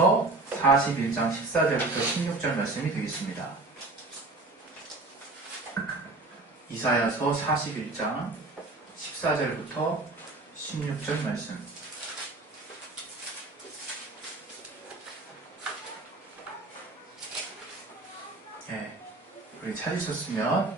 41장 14절부터 16절 말씀이 되겠습니다. 이사야서 41장 14절부터 16절 말씀. 우리 찾으셨으면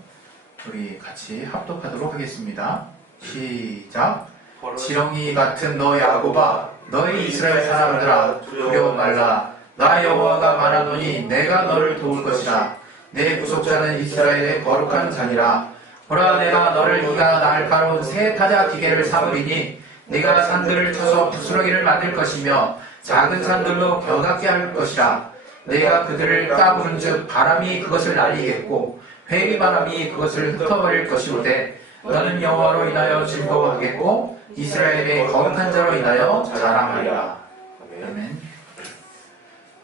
우리 같이 합독하도록 하겠습니다. 시작. 지렁이 같은 너 야곱아, 너희 이스라엘 사람들아, 두려워 말라. 나 여호와가 말하노니 내가 너를 도울 것이라. 내 구속자는 이스라엘의 거룩한 자니라. 보라, 내가 너를 이가 날카로운 새 타자 기계를 삼으리니 네가 산들을 쳐서 부스러기를 만들 것이며 작은 산들로 겨닿게 할 것이라. 내가 그들을 까부른즉 바람이 그것을 날리겠고 회리바람이 그것을 흩어버릴 것이오되 너는 여호와로 인하여 즐거워하겠고 이스라엘의 거룩한 자로 인하여 자랑하리라. 아멘.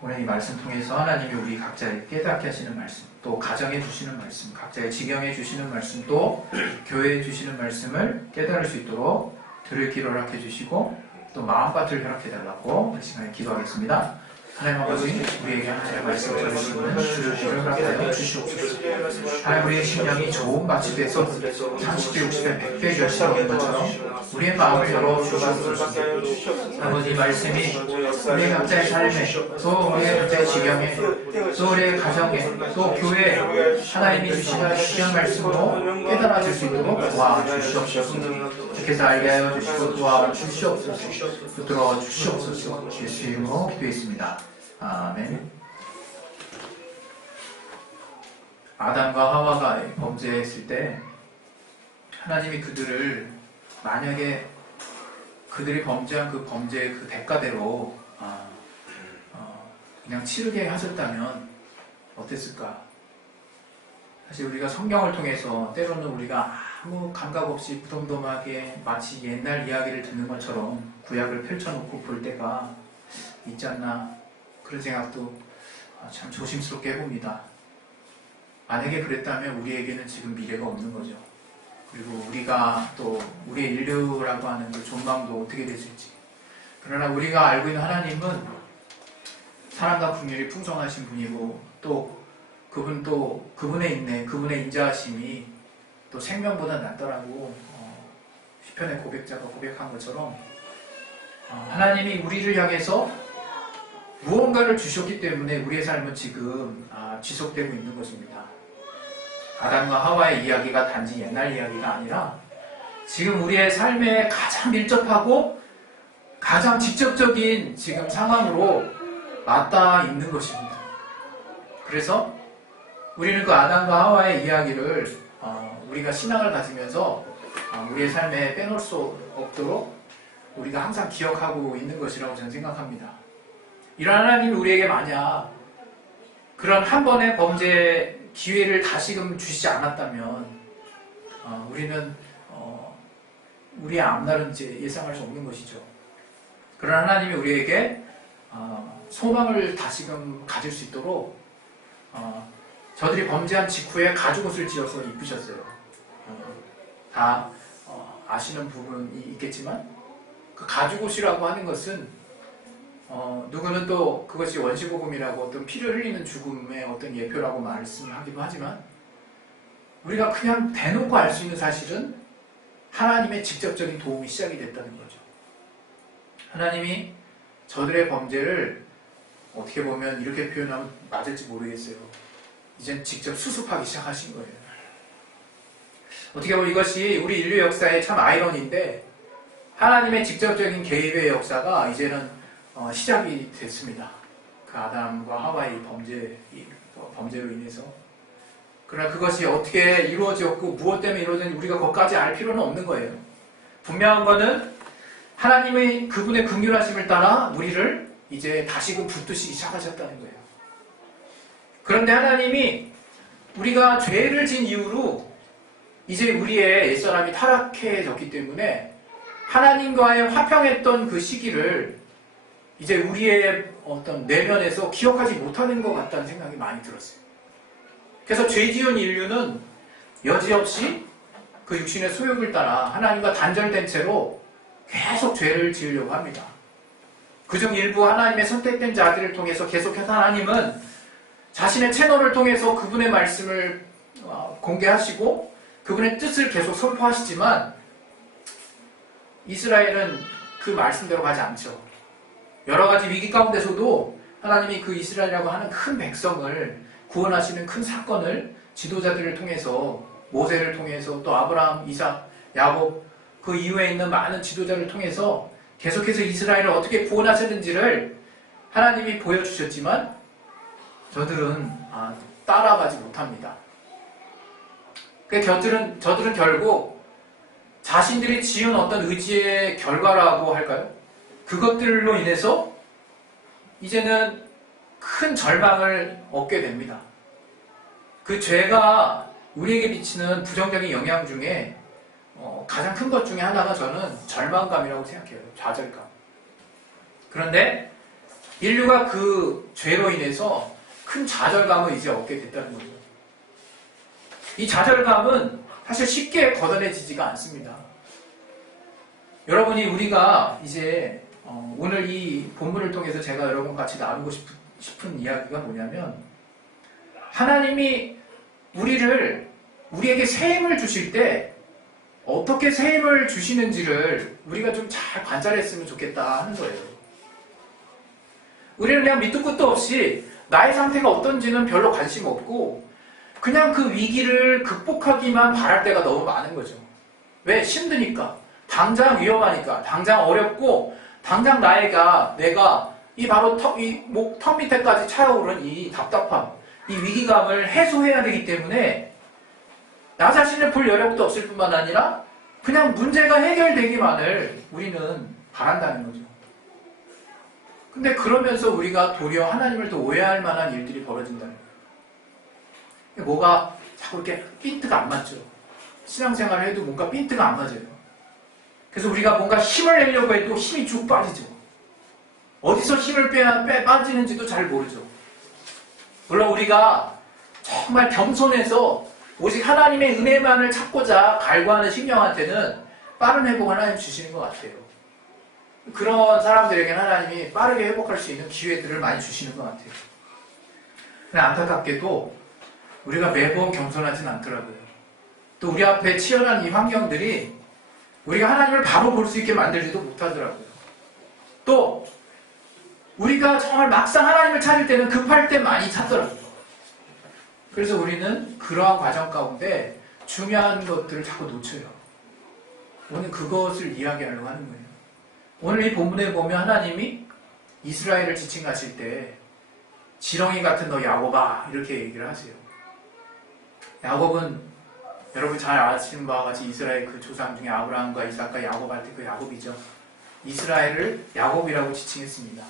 오늘 이 말씀 통해서 하나님이 우리 각자에 깨닫게 하시는 말씀, 또 가정에 주시는 말씀, 각자의 지경에 주시는 말씀, 또 교회에 주시는 말씀을 깨달을 수 있도록 들을 귀를 허락해 주시고 또 마음밭을 허락해 달라고 이 시간에 기도하겠습니다. 하나님 아버지, 우리에게 하나님의 말씀을 들을 수 있는 주를 허락하여 주시옵소서. 하나님, 우리의 심령이 좋은 밭이 돼서 30배, 60배, 100배 결실하는 것처럼 우리의 마음을 열어주시옵소서. 아버지, 말씀이 우리의 각자의 삶에, 또 우리의 각자의 지경에, 또 우리의 가정에, 또 교회에 하나님이 주시는 말씀으로 깨달아질 수 있도록 도와주시옵소서. 이렇게 알게 하여 주시고 도와주시옵소서. 붙들어 주시옵소서. 예수의 이름으로 기도했습니다. 아멘. 아담과 하와가 범죄했을 때 하나님이 그들을 만약에 그들이 범죄한 그 범죄의 그 대가대로 그냥 치르게 하셨다면 어땠을까? 사실 우리가 성경을 통해서 때로는 우리가 아무 감각 없이 무덤덤하게 마치 옛날 이야기를 듣는 것처럼 구약을 펼쳐놓고 볼 때가 있지 않나, 그런 생각도 참 조심스럽게 해봅니다. 만약에 그랬다면 우리에게는 지금 미래가 없는 거죠. 그리고 우리가 또 우리의 인류라고 하는 그 존망도 어떻게 됐을지. 그러나 우리가 알고 있는 하나님은 사랑과 긍휼이 풍성하신 분이고, 또 그분의 인내, 그분의 인자하심이 또 생명보다 낫더라고 시편의 고백자가 고백한 것처럼 하나님이 우리를 향해서 무언가를 주셨기 때문에 우리의 삶은 지금 지속되고 있는 것입니다. 아담과 하와의 이야기가 단지 옛날 이야기가 아니라 지금 우리의 삶에 가장 밀접하고 가장 직접적인 지금 상황으로 맞닿아 있는 것입니다. 그래서 우리는 그 아담과 하와의 이야기를 우리가 신앙을 가지면서 우리의 삶에 빼놓을 수 없도록 우리가 항상 기억하고 있는 것이라고 저는 생각합니다. 이런 하나님이 우리에게 만약 그런 한 번의 범죄 기회를 다시금 주시지 않았다면 우리는 우리의 앞날은 이제 예상할 수 없는 것이죠. 그런 하나님이 우리에게 소망을 다시금 가질 수 있도록 저들이 범죄한 직후에 가죽옷을 지어서 입히셨어요. 다 아시는 부분이 있겠지만 그 가죽옷이라고 하는 것은 누구는 또 그것이 원시복음이라고 어떤 피를 흘리는 죽음의 어떤 예표라고 말씀하기도 하지만 우리가 그냥 대놓고 알 수 있는 사실은 하나님의 직접적인 도움이 시작이 됐다는 거죠. 하나님이 저들의 범죄를 어떻게 보면 이렇게 표현하면 맞을지 모르겠어요. 이젠 직접 수습하기 시작하신 거예요. 어떻게 보면 이것이 우리 인류 역사의 참 아이러니인데 하나님의 직접적인 개입의 역사가 이제는 시작이 됐습니다. 그 아담과 하와의 범죄로 인해서. 그러나 그것이 어떻게 이루어졌고 무엇 때문에 이루어졌는지 우리가 거기까지 알 필요는 없는 거예요. 분명한 것은 하나님의 그분의 긍휼하심을 따라 우리를 이제 다시금 붙드시기 시작하셨다는 거예요. 그런데 하나님이 우리가 죄를 진 이후로 이제 우리의 옛사람이 타락해졌기 때문에 하나님과의 화평했던 그 시기를 이제 우리의 어떤 내면에서 기억하지 못하는 것 같다는 생각이 많이 들었어요. 그래서 죄 지은 인류는 여지없이 그 육신의 소욕을 따라 하나님과 단절된 채로 계속 죄를 지으려고 합니다. 그중 일부 하나님의 선택된 자들을 통해서 계속해서 하나님은 자신의 채널을 통해서 그분의 말씀을 공개하시고 그분의 뜻을 계속 선포하시지만 이스라엘은 그 말씀대로 가지 않죠. 여러 가지 위기 가운데서도 하나님이 그 이스라엘이라고 하는 큰 백성을 구원하시는 큰 사건을 지도자들을 통해서, 모세를 통해서, 또 아브라함, 이삭, 야곱, 그 이후에 있는 많은 지도자를 통해서 계속해서 이스라엘을 어떻게 구원하셨는지를 하나님이 보여주셨지만 저들은 따라가지 못합니다. 저들은 결국 자신들이 지은 어떤 의지의 결과라고 할까요? 그것들로 인해서 이제는 큰 절망을 얻게 됩니다. 그 죄가 우리에게 미치는 부정적인 영향 중에 가장 큰 것 중에 하나가 저는 절망감이라고 생각해요. 좌절감. 그런데 인류가 그 죄로 인해서 큰 좌절감을 이제 얻게 됐다는 거죠. 이 좌절감은 사실 쉽게 걷어내지지가 않습니다. 여러분이 우리가 이제 오늘 이 본문을 통해서 제가 여러분과 같이 나누고 싶은 이야기가 뭐냐면 하나님이 우리에게 새 힘을 주실 때 어떻게 새 힘을 주시는지를 우리가 좀 잘 관찰했으면 좋겠다 하는 거예요. 우리는 그냥 밑도 끝도 없이 나의 상태가 어떤지는 별로 관심 없고 그냥 그 위기를 극복하기만 바랄 때가 너무 많은 거죠. 왜? 힘드니까. 당장 위험하니까. 당장 어렵고 당장 내가 이 바로 턱 밑에까지 차오르는 이 답답함, 이 위기감을 해소해야 되기 때문에 나 자신을 볼 여력도 없을 뿐만 아니라 그냥 문제가 해결되기만을 우리는 바란다는 거죠. 근데 그러면서 우리가 도리어 하나님을 더 오해할 만한 일들이 벌어진다는 거예요. 뭐가 자꾸 이렇게 핀트가 안 맞죠. 신앙생활을 해도 뭔가 핀트가 안 맞아요. 그래서 우리가 뭔가 힘을 내려고 해도 힘이 쭉 빠지죠. 어디서 힘을 빠지는지도 잘 모르죠. 물론 우리가 정말 겸손해서 오직 하나님의 은혜만을 찾고자 갈구하는 심령한테는 빠른 회복 하나님 주시는 것 같아요. 그런 사람들에게는 하나님이 빠르게 회복할 수 있는 기회들을 많이 주시는 것 같아요. 근데 안타깝게도 우리가 매번 겸손하진 않더라고요. 또 우리 앞에 치열한 이 환경들이 우리가 하나님을 바로 볼 수 있게 만들지도 못하더라고요. 또 우리가 정말 막상 하나님을 찾을 때는 급할 때 많이 찾더라고요. 그래서 우리는 그러한 과정 가운데 중요한 것들을 자꾸 놓쳐요. 오늘 그것을 이야기하려고 하는 거예요. 오늘 이 본문에 보면 하나님이 이스라엘을 지칭하실 때 지렁이 같은 너 야곱아 이렇게 얘기를 하세요. 야곱은 여러분 잘 아시는 바와 같이 이스라엘 그 조상 중에 아브라함과 이삭과 야곱할 때 그 야곱이죠. 이스라엘을 야곱이라고 지칭했습니다.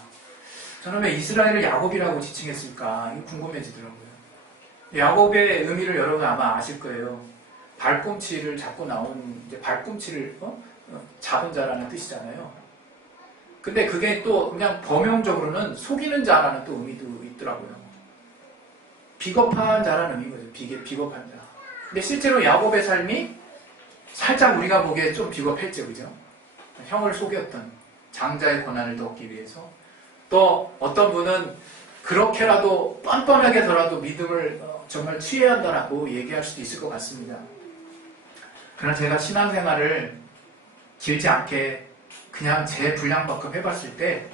저는 왜 이스라엘을 야곱이라고 지칭했을까 이거 궁금해지더라고요. 야곱의 의미를 여러분 아마 아실 거예요. 발꿈치를 잡고 나온 발꿈치를 잡은 자라는 뜻이잖아요. 근데 그게 또 그냥 범용적으로는 속이는 자라는 또 의미도 있더라고요. 비겁한 자라는 의미거든요. 비겁한 자. 근데 실제로 야곱의 삶이 살짝 우리가 보기에 좀 비겁했죠, 그죠? 형을 속였던 장자의 권한을 더 얻기 위해서 또 어떤 분은 그렇게라도 뻔뻔하게더라도 믿음을 정말 취해야 한다라고 얘기할 수도 있을 것 같습니다. 그러나 제가 신앙생활을 길지 않게 그냥 제 분량만큼 해봤을 때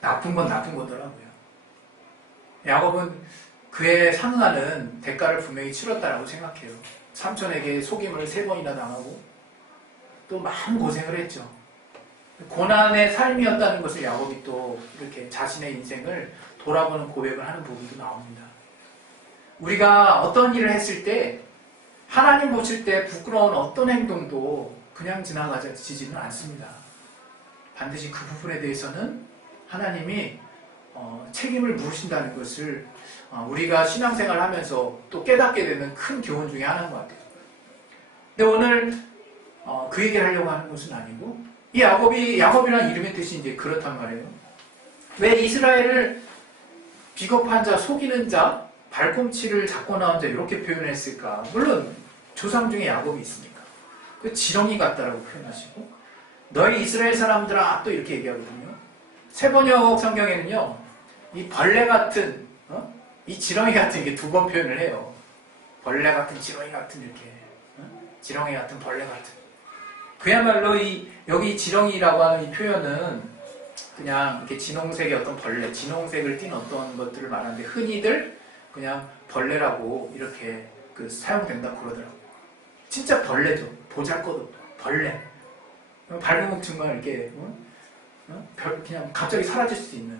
나쁜 건 나쁜 거더라고요. 야곱은 그에 상응하는 대가를 분명히 치렀다라고 생각해요. 삼촌에게 속임을 3번이나 당하고 또 많은 고생을 했죠. 고난의 삶이었다는 것을 야곱이 또 이렇게 자신의 인생을 돌아보는 고백을 하는 부분도 나옵니다. 우리가 어떤 일을 했을 때 하나님 보실 때 부끄러운 어떤 행동도 그냥 지나가지는 않습니다. 반드시 그 부분에 대해서는 하나님이 책임을 물으신다는 것을 우리가 신앙생활을 하면서 또 깨닫게 되는 큰 교훈 중에 하나인 것 같아요. 근데 오늘 그 얘기를 하려고 하는 것은 아니고 이 야곱이라는 이름의 뜻이 이제 그렇단 말이에요. 왜 이스라엘을 비겁한 자, 속이는 자, 발꿈치를 잡고 나온 자 이렇게 표현했을까? 물론 조상 중에 야곱이 있으니까. 그 지렁이 같다라고 표현하시고 너희 이스라엘 사람들아 또 이렇게 얘기하거든요. 세번역 성경에는요, 이 벌레 같은, 이 지렁이 같은 게 두 번 표현을 해요. 벌레 같은, 지렁이 같은, 이렇게. 지렁이 같은, 벌레 같은. 그야말로 여기 지렁이라고 하는 이 표현은 그냥 이렇게 진홍색의 어떤 벌레, 진홍색을 띤 어떤 것들을 말하는데 흔히들 그냥 벌레라고 이렇게 사용된다고 그러더라고요. 진짜 벌레죠. 보잘것없고 벌레. 밟으면 정말 이렇게 그냥 갑자기 사라질 수 있는.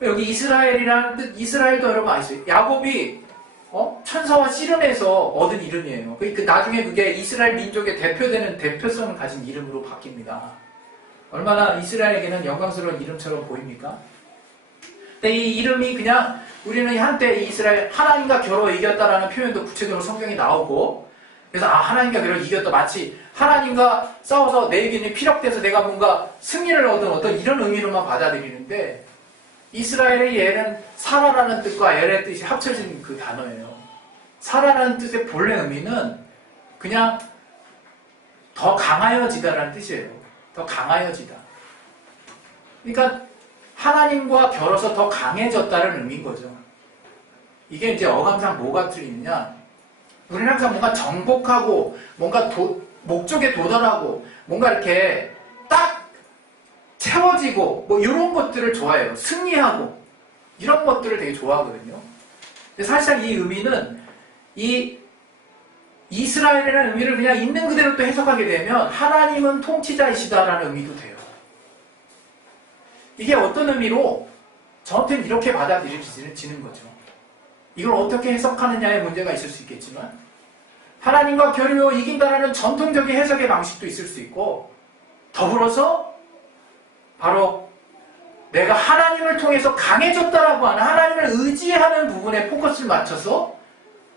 여기 이스라엘이라는 뜻, 이스라엘도 여러분 아시죠? 야곱이 천사와 씨름해서 얻은 이름이에요. 나중에 그게 이스라엘 민족의 대표되는 대표성을 가진 이름으로 바뀝니다. 얼마나 이스라엘에게는 영광스러운 이름처럼 보입니까? 근데 이 이름이 그냥 우리는 한때 이스라엘 하나님과 겨뤄 이겼다라는 표현도 구체적으로 성경에 나오고, 그래서 하나님과 겨뤄 이겼다, 마치 하나님과 싸워서 내 의견이 피력돼서 내가 뭔가 승리를 얻은 어떤 이런 의미로만 받아들이는데, 이스라엘의 예는 사라라는 뜻과 엘의 뜻이 합쳐진 그 단어예요. 사라라는 뜻의 본래 의미는 그냥 더 강하여지다라는 뜻이에요. 더 강하여지다. 그러니까 하나님과 겨뤄서 더 강해졌다는 의미인 거죠. 이게 이제 어감상 뭐가 틀리느냐? 우리는 항상 뭔가 정복하고 뭔가 목적에 도달하고 뭔가 이렇게 딱 채워지고 뭐 이런 것들을 좋아해요. 승리하고 이런 것들을 되게 좋아하거든요. 근데 사실 이 의미는 이 이스라엘이라는 의미를 그냥 있는 그대로 또 해석하게 되면 하나님은 통치자이시다라는 의미도 돼요. 이게 어떤 의미로 저한테는 이렇게 받아들여지는 거죠. 이걸 어떻게 해석하느냐의 문제가 있을 수 있겠지만 하나님과 겨루어 이긴다라는 전통적인 해석의 방식도 있을 수 있고, 더불어서 바로 내가 하나님을 통해서 강해졌다라고 하는 하나님을 의지하는 부분에 포커스를 맞춰서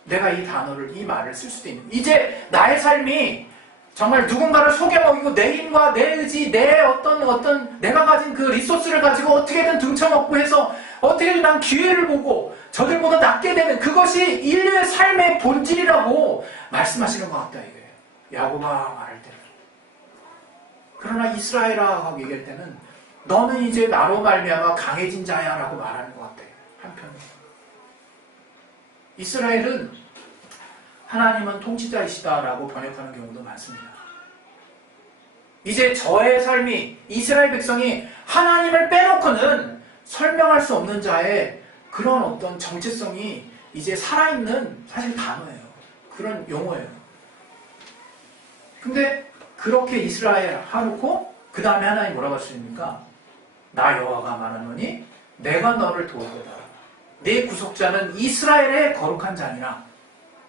내가 이 단어를, 이 말을 쓸 수도 있는, 이제 나의 삶이 정말 누군가를 속여먹이고 내 힘과 내 의지, 내 어떤 내가 가진 그 리소스를 가지고 어떻게든 등쳐먹고 해서 어떻게든 난 기회를 보고 저들보다 낫게 되는 그것이 인류의 삶의 본질이라고 말씀하시는 것 같다 이거예요. 야곱아 말할 때는. 그러나 이스라엘아 하고 얘기할 때는 너는 이제 나로 말미암아 강해진 자야 라고 말하는 것 같아요. 한편으로. 이스라엘은 하나님은 통치자이시다라고 번역하는 경우도 많습니다. 이제 저의 삶이, 이스라엘 백성이 하나님을 빼놓고는 설명할 수 없는 자의 그런 어떤 정체성이 이제 살아있는 사실 단어예요. 그런 용어예요. 근데 그렇게 이스라엘 하놓고 그 다음에 하나님 뭐라고 하십니까? 나 여호와가 말하노니 내가 너를 도우거다. 내 구속자는 이스라엘의 거룩한 자니라.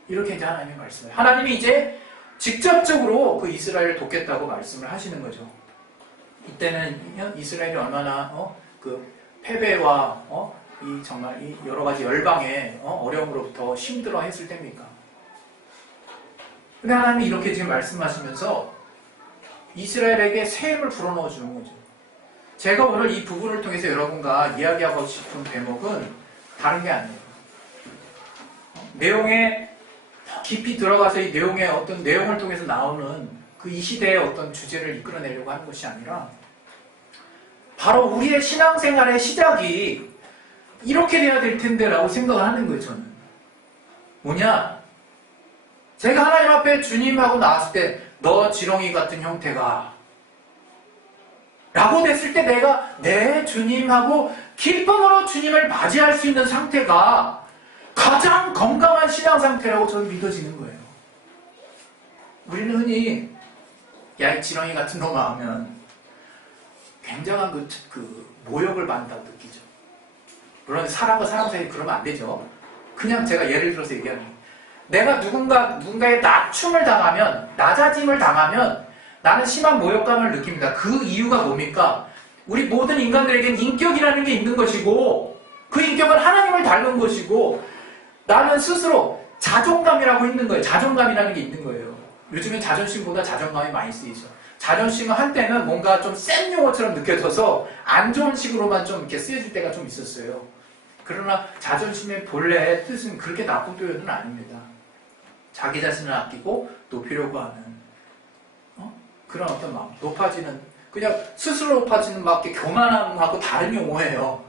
이렇게 이제 하나님이 말씀해요. 하나님이 이제 직접적으로 그 이스라엘을 돕겠다고 말씀을 하시는 거죠. 이때는 이스라엘이 얼마나 그 패배와 이 정말 이 여러 가지 열방의 어려움으로부터 힘들어했을 때입니까? 근데 하나님이 이렇게 지금 말씀하시면서 이스라엘에게 새 힘을 불어넣어 주는 거죠. 제가 오늘 이 부분을 통해서 여러분과 이야기하고 싶은 대목은 다른 게 아니에요. 내용에 깊이 들어가서 이 내용의 어떤 내용을 통해서 나오는 그 이 시대의 어떤 주제를 이끌어내려고 하는 것이 아니라 바로 우리의 신앙생활의 시작이 이렇게 돼야 될 텐데 라고 생각을 하는 거예요. 저는 뭐냐, 제가 하나님 앞에 주님하고 나왔을 때 너 지렁이 같은 형태가 라고 됐을 때 내가 내 주님하고 기쁨으로 주님을 맞이할 수 있는 상태가 가장 건강한 신앙 상태라고 저는 믿어지는 거예요. 우리는 흔히 야 이 지렁이 같은 놈아 하면 굉장한 그 모욕을 받는다고 느끼죠. 물론 사람과 사람 사이에 그러면 안 되죠. 그냥 제가 예를 들어서 얘기하는 거예요. 내가 누군가의 낮춤을 당하면, 낮아짐을 당하면 나는 심한 모욕감을 느낍니다. 그 이유가 뭡니까? 우리 모든 인간들에겐 인격이라는 게 있는 것이고 그 인격은 하나님을 닮은 것이고 나는 스스로 자존감이라고 있는 거예요. 자존감이라는 게 있는 거예요. 요즘엔 자존심보다 자존감이 많이 쓰이죠. 자존심은 한때는 뭔가 좀 센 용어처럼 느껴져서 안 좋은 식으로만 좀 이렇게 쓰여질 때가 좀 있었어요. 그러나 자존심의 본래의 뜻은 그렇게 나쁜 표현은 아닙니다. 자기 자신을 아끼고 높이려고 하는 그런 어떤 마음, 높아지는 그냥 스스로 높아지는 막 이렇게 교만함하고 다른 용어예요.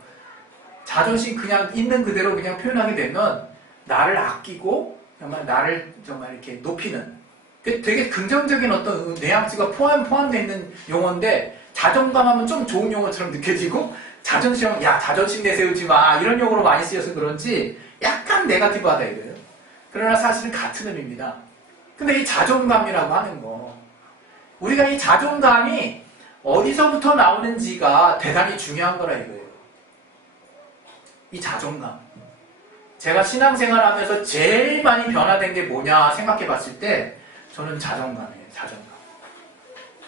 자존심 그냥 있는 그대로 그냥 표현하게 되면 나를 아끼고 정말 나를 정말 이렇게 높이는 되게 긍정적인 어떤 뉘앙스가 포함되어 있는 용어인데 자존감 하면 좀 좋은 용어처럼 느껴지고 자존심, 야 자존심 내세우지 마 이런 용어로 많이 쓰여서 그런지 약간 네거티브하다 이거예요. 그러나 사실은 같은 의미입니다. 근데 이 자존감이라고 하는 거 우리가 이 자존감이 어디서부터 나오는지가 대단히 중요한 거라 이거예요. 이 자존감. 제가 신앙생활하면서 제일 많이 변화된 게 뭐냐 생각해 봤을 때 저는 자존감이에요. 자존감.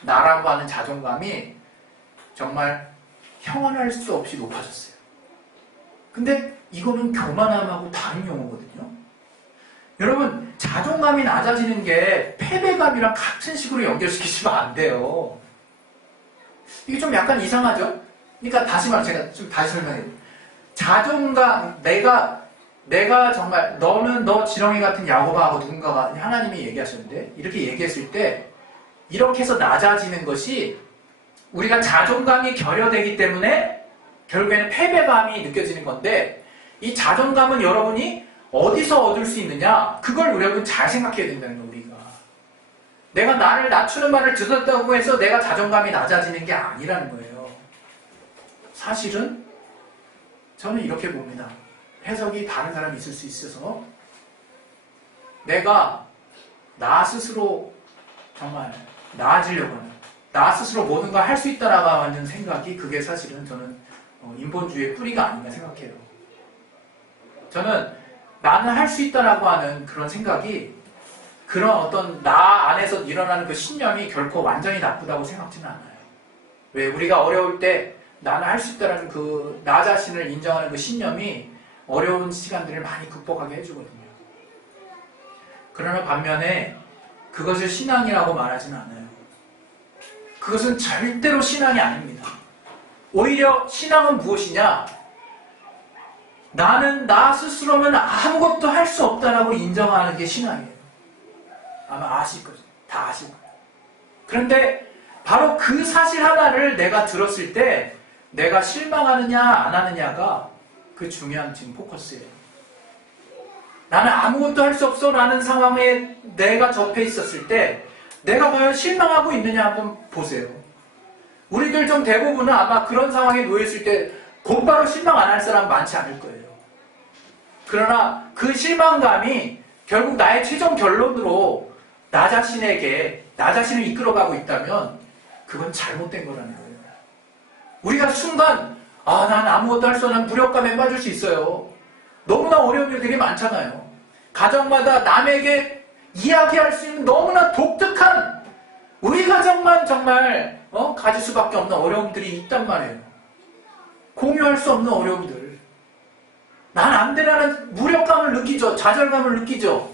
나라고 하는 자존감이 정말 형언할 수 없이 높아졌어요. 근데 이거는 교만함하고 다른 용어거든요. 여러분 자존감이 낮아지는 게 패배감이랑 같은 식으로 연결시키시면 안 돼요. 이게 좀 약간 이상하죠? 그러니까 다시 말해 제가 좀 다시 설명해요. 자존감, 내가 정말 너는 너 지렁이 같은 야고바하고 누군가가 하나님이 얘기하셨는데 이렇게 얘기했을 때 이렇게 해서 낮아지는 것이 우리가 자존감이 결여되기 때문에 결국에는 패배감이 느껴지는 건데 이 자존감은 여러분이 어디서 얻을 수 있느냐? 그걸 여러분 잘 생각해야 된다는 거예요. 우리가 내가 나를 낮추는 말을 듣었다고 해서 내가 자존감이 낮아지는 게 아니라는 거예요. 사실은 저는 이렇게 봅니다. 해석이 다른 사람이 있을 수 있어서 내가 나 스스로 정말 나아지려고 하는 나 스스로 모든 걸 할 수 있다라고 하는 생각이 그게 사실은 저는 인본주의의 뿌리가 아닌가 생각해요. 저는 나는 할 수 있다라고 하는 그런 생각이 그런 어떤 나 안에서 일어나는 그 신념이 결코 완전히 나쁘다고 생각지는 않아요. 왜 우리가 어려울 때 나는 할 수 있다라는 그 나 자신을 인정하는 그 신념이 어려운 시간들을 많이 극복하게 해주거든요. 그러나 반면에 그것을 신앙이라고 말하지는 않아요. 그것은 절대로 신앙이 아닙니다. 오히려 신앙은 무엇이냐? 나는 나 스스로는 아무것도 할 수 없다라고 인정하는 게 신앙이에요. 아마 아실 거죠. 다 아실 거예요. 그런데 바로 그 사실 하나를 내가 들었을 때 내가 실망하느냐 안 하느냐가 그 중요한 지금 포커스예요. 나는 아무것도 할 수 없어 라는 상황에 내가 접해 있었을 때 내가 과연 실망하고 있느냐 한번 보세요. 우리들 좀 대부분은 아마 그런 상황에 놓였을 때 곧바로 실망 안 할 사람 많지 않을 거예요. 그러나 그 실망감이 결국 나의 최종 결론으로 나 자신을 이끌어가고 있다면 그건 잘못된 거라는 거예요. 우리가 순간 난 아무것도 할 수 없는 무력감에 빠질 수 있어요. 너무나 어려운 일들이 많잖아요. 가정마다 남에게 이야기할 수 있는 너무나 독특한 우리 가정만 정말 가질 수밖에 없는 어려움들이 있단 말이에요. 공유할 수 없는 어려움들. 난 안 되라는 무력감을 느끼죠. 좌절감을 느끼죠.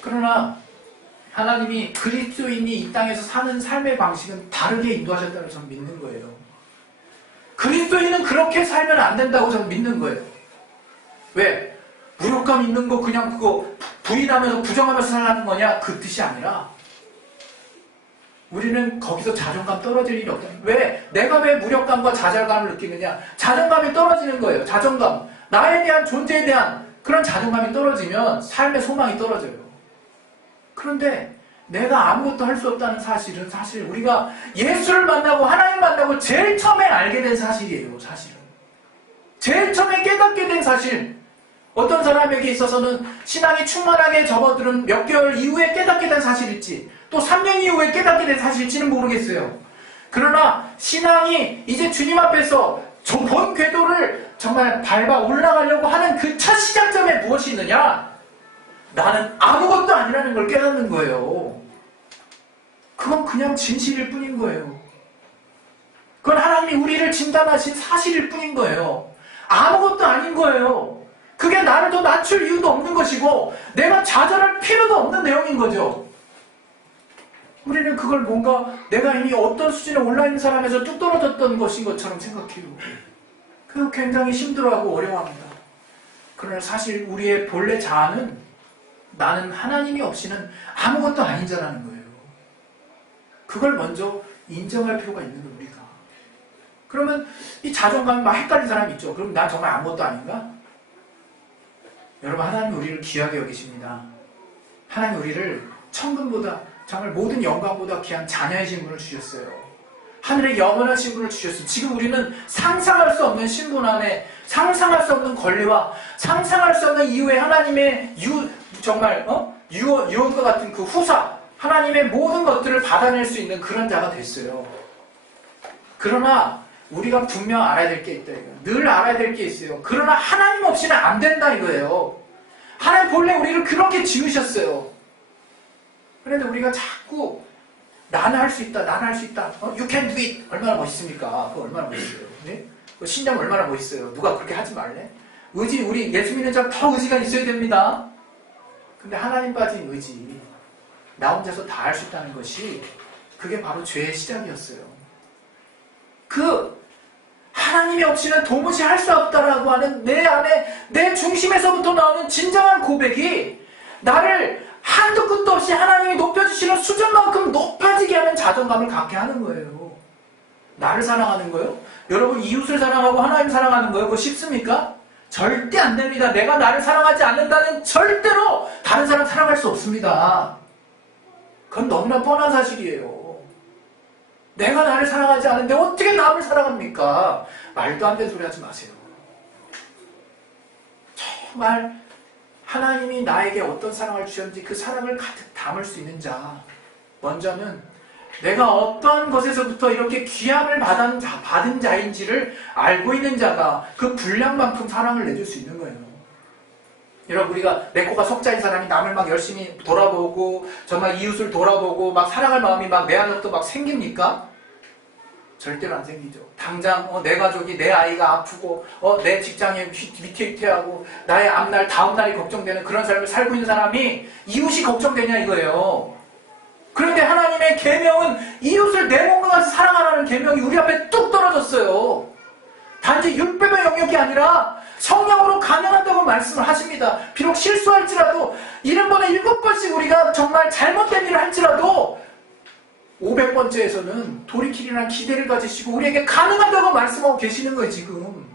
그러나 하나님이 그리스도인이 이 땅에서 사는 삶의 방식은 다르게 인도하셨다고 저는 믿는 거예요. 그리스도인은 그렇게 살면 안 된다고 저는 믿는 거예요. 왜? 무력감 있는 거 그냥 그거 부인하면서 부정하면서 살라는 거냐? 그 뜻이 아니라 우리는 거기서 자존감 떨어질 일이 없다. 왜? 내가 왜 무력감과 좌절감을 느끼느냐? 자존감이 떨어지는 거예요. 자존감. 나에 대한 존재에 대한 그런 자존감이 떨어지면 삶의 소망이 떨어져요. 그런데 내가 아무것도 할 수 없다는 사실은 사실 우리가 예수를 만나고 하나님 만나고 제일 처음에 알게 된 사실이에요. 사실은. 제일 처음에 깨닫게 된 사실. 어떤 사람에게 있어서는 신앙이 충만하게 접어들은 몇 개월 이후에 깨닫게 된 사실일지 또 3년 이후에 깨닫게 된 사실일지는 모르겠어요. 그러나 신앙이 이제 주님 앞에서 본 궤도를 정말 밟아 올라가려고 하는 그 첫 시작점에 무엇이 있느냐? 나는 아무것도 아니라는 걸 깨닫는 거예요. 그건 그냥 진실일 뿐인 거예요. 그건 하나님이 우리를 진단하신 사실일 뿐인 거예요. 아무것도 아닌 거예요. 그게 나를 더 낮출 이유도 없는 것이고 내가 좌절할 필요도 없는 내용인 거죠. 우리는 그걸 뭔가 내가 이미 어떤 수준에 올라있는 사람에서 뚝 떨어졌던 것인 것처럼 생각해요. 그거 굉장히 힘들어하고 어려워합니다. 그러나 사실 우리의 본래 자아는 나는 하나님이 없이는 아무것도 아닌 자라는 거예요. 그걸 먼저 인정할 필요가 있는 거예요, 우리가. 그러면 이 자존감이 막 헷갈린 사람이 있죠. 그럼 난 정말 아무것도 아닌가? 여러분, 하나님이 우리를 귀하게 여기십니다. 하나님 우리를 천금보다, 정말 모든 영광보다 귀한 자녀의 신분을 주셨어요. 하늘의 영원한 신분을 주셨어요. 지금 우리는 상상할 수 없는 신분 안에, 상상할 수 없는 권리와 상상할 수 없는 이후에 하나님의 유언과 같은 그 후사, 하나님의 모든 것들을 받아낼 수 있는 그런 자가 됐어요. 그러나 우리가 분명 알아야 될 게 있다, 이거. 늘 알아야 될 게 있어요. 그러나 하나님 없이는 안 된다, 이거예요. 하나님 본래 우리를 그렇게 지으셨어요. 그런데 우리가 자꾸 나는 할 수 있다, 나는 할 수 있다. You can do it. 얼마나 멋있습니까? 그거 얼마나 멋있어요. 네? 그 신장 얼마나 멋있어요. 누가 그렇게 하지 말래? 의지, 우리 예수 믿는 자 더 의지가 있어야 됩니다. 근데 하나님 빠진 의지, 나 혼자서 다 할 수 있다는 것이, 그게 바로 죄의 시작이었어요. 하나님이 없이는 도무지 할 수 없다라고 하는 내 안에, 내 중심에서부터 나오는 진정한 고백이 나를 한도 끝도 없이 하나님이 높여주시는 수준만큼 높아지게 하는 자존감을 갖게 하는 거예요. 나를 사랑하는 거예요? 여러분, 이웃을 사랑하고 하나님 사랑하는 거예요? 그거 쉽습니까? 절대 안 됩니다. 내가 나를 사랑하지 않는다는 절대로 다른 사람 사랑할 수 없습니다. 그건 너무나 뻔한 사실이에요. 내가 나를 사랑하지 않는데 어떻게 남을 사랑합니까? 말도 안 되는 소리 하지 마세요. 정말 하나님이 나에게 어떤 사랑을 주셨는지 그 사랑을 가득 담을 수 있는 자, 먼저는 내가 어떠한 것에서부터 이렇게 귀함을 받은 자인지를 알고 있는 자가 그 분량만큼 사랑을 내줄 수 있는 거예요. 여러분, 우리가 내 코가 석자인 사람이 남을 막 열심히 돌아보고 정말 이웃을 돌아보고 막 사랑할 마음이 막 내 안에 또 막 생깁니까? 절대로 안 생기죠. 당장 내 가족이, 내 아이가 아프고 내 직장이 위태위태하고 나의 앞날 다음 날이 걱정되는 그런 삶을 살고 있는 사람이 이웃이 걱정되냐 이거예요. 그런데 하나님의 계명은 이웃을 내 몸과 같이 사랑하라는 계명이 우리 앞에 뚝 떨어졌어요. 단지 율법의 영역이 아니라 성령으로 가능하다고 말씀을 하십니다. 비록 실수할지라도 70번에 7번씩 우리가 정말 잘못된 일을 할지라도 500번째에서는 돌이키리라는 기대를 가지시고 우리에게 가능하다고 말씀하고 계시는 거예요, 지금.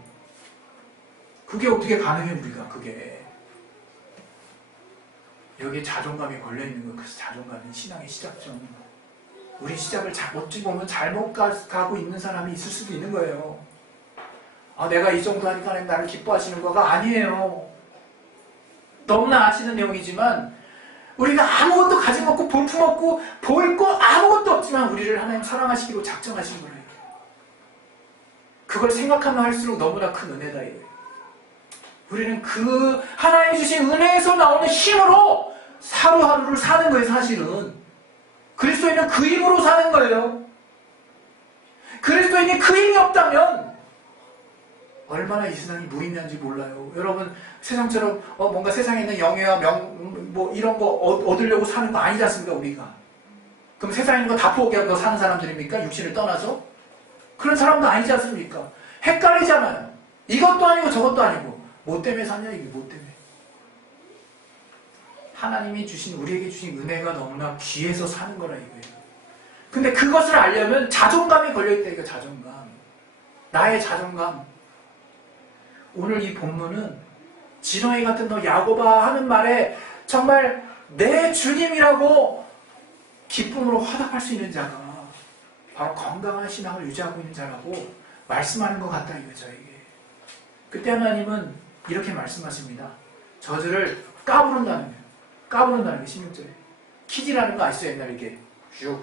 그게 어떻게 가능해, 우리가, 그게. 여기에 자존감이 걸려있는 거예요. 그래서 자존감이 신앙의 시작점. 우리 시작을 어찌 보면 잘못 가고 있는 사람이 있을 수도 있는 거예요. 내가 이 정도 하니까 하나님 나를 기뻐하시는 거가 아니에요. 너무나 아시는 내용이지만 우리가 아무것도 가진 거 없고 볼품 없고 볼 거 아무것도 없지만 우리를 하나님 사랑하시기로 작정하신 거예요. 그걸 생각하면 할수록 너무나 큰 은혜다 이거예요. 우리는 그 하나님이 주신 은혜에서 나오는 힘으로 하루하루를 사는 거예요. 사실은 그리스도인은 그 힘으로 사는 거예요. 그리스도인이 그 힘이 없다면 얼마나 이 세상이 무의미한지 몰라요. 여러분, 세상처럼 뭔가 세상에 있는 영예와 이런 거 얻으려고 사는 거 아니지 않습니까, 우리가? 그럼 세상에 있는 거 다 포기하고 사는 사람들입니까? 육신을 떠나서? 그런 사람도 아니지 않습니까? 헷갈리잖아요. 이것도 아니고 저것도 아니고. 뭐 때문에 사냐, 이게 뭐 때문에? 하나님이 주신, 우리에게 주신 은혜가 너무나 귀해서 사는 거라 이거예요. 근데 그것을 알려면 자존감이 걸려있다, 이거 자존감. 나의 자존감. 오늘 이 본문은 지렁이 같은 너 야고바 하는 말에 정말 내 주님이라고 기쁨으로 화답할 수 있는 자가 바로 건강한 신앙을 유지하고 있는 자라고 말씀하는 것 같다 이거죠. 이게. 그때 하나님은 이렇게 말씀하십니다. 저들을 까부른다는 거예요. 까부른다는 게 16절에. 키지라는 거 아시죠? 옛날에 이게 쭉.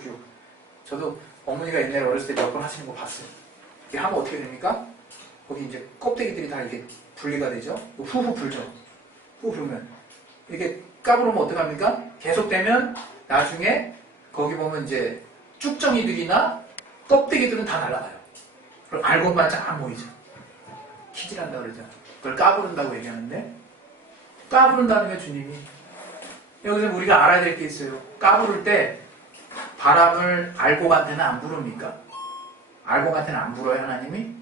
저도 어머니가 옛날에 어렸을 때 몇 번 하시는 거 봤어요. 이게 하면 어떻게 됩니까? 거기 이제 껍데기들이 다 이렇게 분리가 되죠? 후후 불죠? 후후 불면. 이렇게 까부르면 어떡합니까? 계속되면 나중에 거기 보면 이제 쭉정이들이나 껍데기들은 다 날아가요. 그걸 알고 봤자 안 보이죠? 키질한다 그러죠. 그걸 까부른다고 얘기하는데 까부른다는 게 주님이 여기서 우리가 알아야 될 게 있어요. 까부를 때 바람을 알곡한테는 안 부릅니까? 알곡한테는 안 불어요, 하나님이?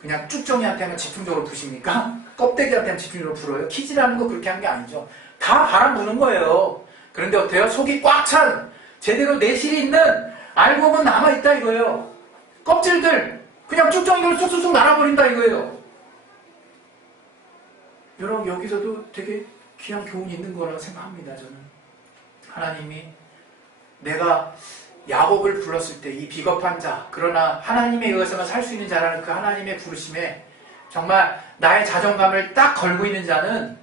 그냥 쭉정이한테만 집중적으로 부십니까? 껍데기한테만 집중적으로 불어요? 키지라는 거 그렇게 한 게 아니죠. 다 바람 부는 거예요. 그런데 어때요? 속이 꽉 찬, 제대로 내실이 있는 알고 보면 남아있다 이거예요. 껍질들 그냥 쭉정이로 쑥쑥쑥 날아버린다 이거예요. 여러분 여기서도 되게 귀한 교훈이 있는 거라고 생각합니다. 저는 하나님이 내가 야곱을 불렀을 때 이 비겁한 자, 그러나 하나님에 의해서만 살 수 있는 자라는 그 하나님의 부르심에 정말 나의 자존감을 딱 걸고 있는 자는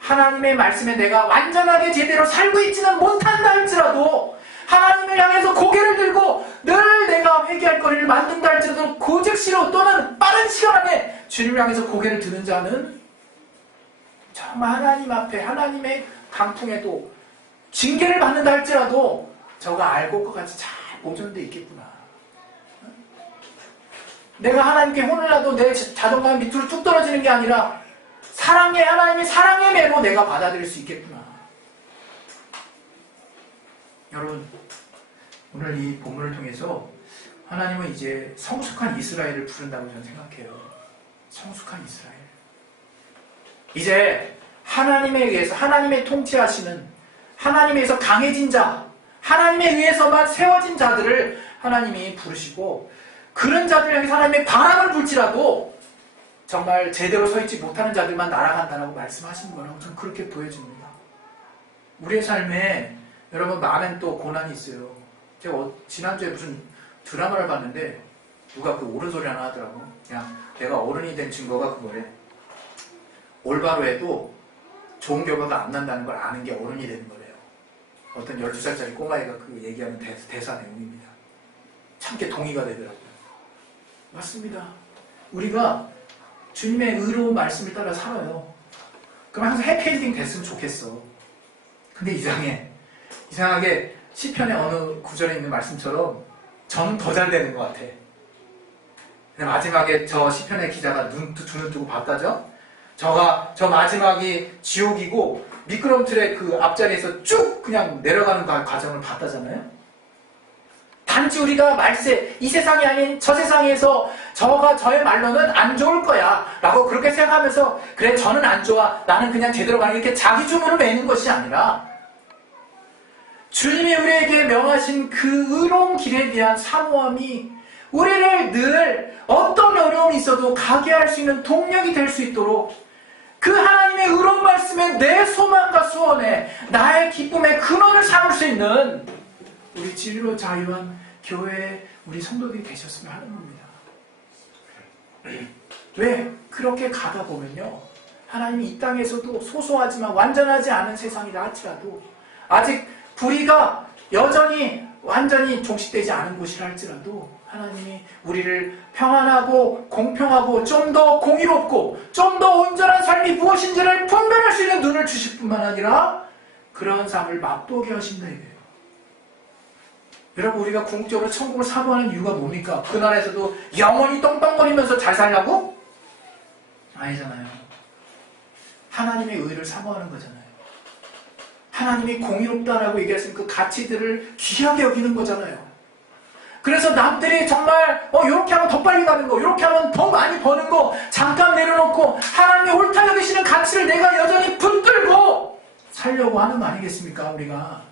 하나님의 말씀에 내가 완전하게 제대로 살고 있지는 못한다 할지라도 하나님을 향해서 고개를 들고 늘 내가 회개할 거리를 만든다 할지라도 그 즉시로 또는 빠른 시간 안에 주님을 향해서 고개를 드는 자는 정말 하나님 앞에 하나님의 강풍에도 징계를 받는다 할지라도 저가 알고 것 같이 잘 보존되어 있겠구나. 내가 하나님께 혼을 나도 내 자존감이 밑으로 뚝 떨어지는 게 아니라 하나님의 사랑의 매로 내가 받아들일 수 있겠구나. 여러분 오늘 이 본문을 통해서 하나님은 이제 성숙한 이스라엘을 부른다고 저는 생각해요. 성숙한 이스라엘. 이제 하나님에 의해서 하나님의 통치하시는 하나님에 의해서 강해진 자, 하나님에 의해서만 세워진 자들을 하나님이 부르시고 그런 자들 향해서 하나님의 바람을 불지라도 정말 제대로 서 있지 못하는 자들만 날아간다라고 말씀하시는 거라고 저는 그렇게 보여집니다. 우리의 삶에 여러분 많은 또 고난이 있어요. 제가 지난주에 무슨 드라마를 봤는데 누가 그 옳은 소리 하나 하더라고. 그냥 내가 어른이 된 증거가 그거래. 올바로 해도 좋은 결과가 안 난다는 걸 아는 게 어른이 되는 거래요. 어떤 12살짜리 꼬마애가 그 얘기하는 대사 내용입니다. 참게 동의가 되더라고요. 맞습니다. 우리가 주님의 의로운 말씀을 따라 살아요. 그럼 항상 해피엔딩 됐으면 좋겠어. 근데 이상하게 시편의 어느 구절에 있는 말씀처럼 저는 더 잘 되는 것 같아. 근데 마지막에 저 시편의 기자가 두 눈 뜨고 봤다죠? 저 마지막이 지옥이고 미끄럼틀의 그 앞자리에서 쭉 그냥 내려가는 과정을 봤다잖아요? 단지 우리가 말세, 이 세상이 아닌 저 세상에서 저의 말로는 안 좋을 거야 라고 그렇게 생각하면서 그래 저는 안 좋아 나는 그냥 제대로 가는 이렇게 자기 주문을 매는 것이 아니라 주님이 우리에게 명하신 그 의로운 길에 대한 사모함이 우리를 늘 어떤 어려움이 있어도 가게 할 수 있는 동력이 될 수 있도록 그 하나님의 의로운 말씀에 내 소망과 소원에 나의 기쁨의 근원을 삼을 수 있는 우리 진리로 자유한 교회에 우리 성도들이 되셨으면 하는 겁니다. 왜? 그렇게 가다 보면요 하나님이 이 땅에서도 소소하지만 완전하지 않은 세상이라 할지라도 아직 불의가 여전히 완전히 종식되지 않은 곳이라 할지라도 하나님이 우리를 평안하고 공평하고 좀 더 공의롭고 좀 더 온전한 삶이 무엇인지를 분별할 수 있는 눈을 주실 뿐만 아니라 그런 삶을 맛보게 하신다 이거예요. 여러분 우리가 궁극적으로 천국을 사모하는 이유가 뭡니까? 그날에서도 영원히 떵떵거리면서 잘 살라고? 아니잖아요. 하나님의 의를 사모하는 거잖아요. 하나님이 공의롭다라고 얘기했으면 그 가치들을 귀하게 여기는 거잖아요. 그래서 남들이 정말 이렇게 하면 더 빨리 가는 거, 이렇게 하면 더 많이 버는 거 잠깐 내려놓고 하나님이 옳다 여기시는 가치를 내가 여전히 붙들고 살려고 하는 거 아니겠습니까? 우리가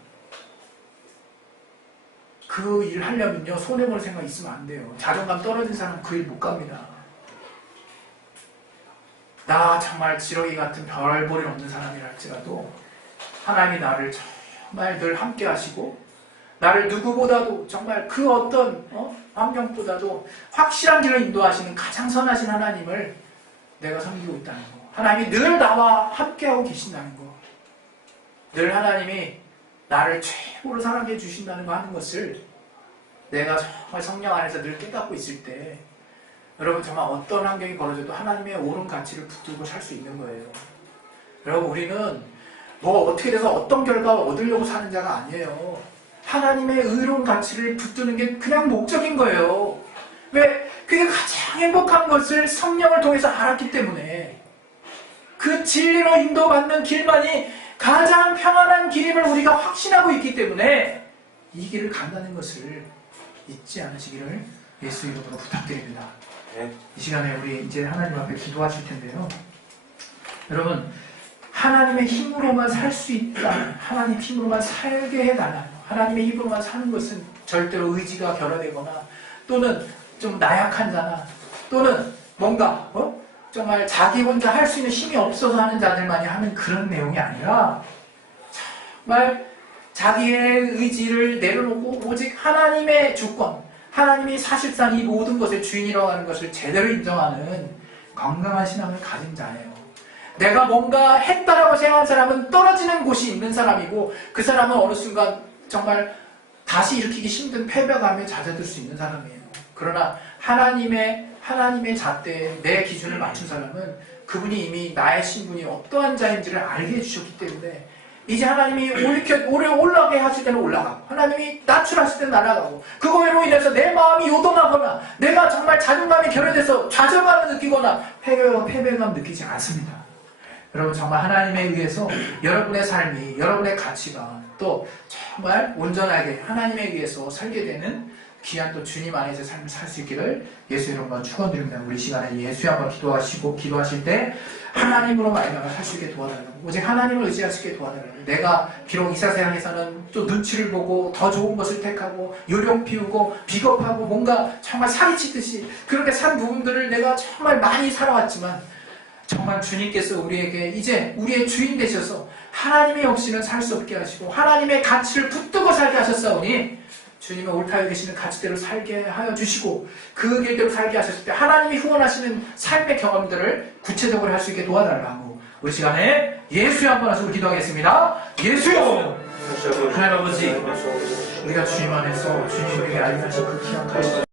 그 일 하려면요 손해보는 생각 있으면 안 돼요. 자존감 떨어진 사람은 그 일 못 갑니다. 나 정말 지렁이 같은 별볼일 없는 사람이라 할지라도 하나님이 나를 정말 늘 함께 하시고 나를 누구보다도 정말 그 어떤 환경보다도 확실한 길을 인도하시는 가장 선하신 하나님을 내가 섬기고 있다는 거, 하나님이 늘 나와 함께하고 계신다는 거, 늘 하나님이 나를 최고로 사랑해 주신다는 거 하는 것을 내가 정말 성령 안에서 늘 깨닫고 있을 때 여러분 정말 어떤 환경이 벌어져도 하나님의 옳은 가치를 붙들고 살 수 있는 거예요. 여러분 우리는 뭐 어떻게 돼서 어떤 결과를 얻으려고 사는 자가 아니에요. 하나님의 의로운 가치를 붙드는 게 그냥 목적인 거예요. 왜? 그게 가장 행복한 것을 성령을 통해서 알았기 때문에 그 진리로 인도받는 길만이 가장 평안한 길임을 우리가 확신하고 있기 때문에 이 길을 간다는 것을 잊지 않으시기를 예수 이름으로 부탁드립니다. 이 시간에 우리 이제 하나님 앞에 기도하실 텐데요. 여러분 하나님의 힘으로만 살 수 있다. 하나님 힘으로만 살게 해달라요. 하나님의 힘으로만 사는 것은 절대로 의지가 결여되거나 또는 좀 나약한 자나 또는 뭔가 정말 자기 혼자 할 수 있는 힘이 없어서 하는 자들만이 하는 그런 내용이 아니라 정말 자기의 의지를 내려놓고 오직 하나님의 주권, 하나님이 사실상 이 모든 것의 주인이라고 하는 것을 제대로 인정하는 건강한 신앙을 가진 자예요. 내가 뭔가 했다라고 생각하는 사람은 떨어지는 곳이 있는 사람이고 그 사람은 어느 순간 정말 다시 일으키기 힘든 패배감에 잦아들 수 있는 사람이에요. 그러나 하나님의 잣대에 내 기준을 맞춘 사람은 그분이 이미 나의 신분이 어떠한 자인지를 알게 해주셨기 때문에 이제 하나님이 올라가게 하실 때는 올라가고 하나님이 낮출하실 때는 날아가고 그거로 인해서 내 마음이 요동하거나 내가 정말 자존감이 결여돼서 좌절감을 느끼거나 패배감 느끼지 않습니다. 여러분 정말 하나님에 의해서 여러분의 삶이 여러분의 가치가 또 정말 온전하게 하나님에 의해서 살게 되는 귀한 또 주님 안에서 삶을 살 수 있기를 예수 이름으로 축원드립니다. 우리 시간에 예수 한번 기도하실 때 하나님으로 말미암아 살 수 있게 도와달라고 오직 하나님을 의지할 수 있게 도와달라고 내가 비록 이 세상에서는 또 눈치를 보고 더 좋은 것을 택하고 요령 피우고 비겁하고 뭔가 정말 사기치듯이 그렇게 산 부분들을 내가 정말 많이 살아왔지만 정말 주님께서 우리에게 이제 우리의 주인 되셔서 하나님이 없이는 살 수 없게 하시고 하나님의 가치를 붙들고 살게 하셨사오니 주님의 옳다여 계시는 가치대로 살게 하여 주시고 그 길대로 살게 하셨을 때 하나님이 후원하시는 삶의 경험들을 구체적으로 할 수 있게 도와달라고 우리 시간에 예수의 한번 하시고 기도하겠습니다. 예수여! 하나님 아버지 우리가 주님 안에서 주님 우리에게 알려하신 그 귀한 가치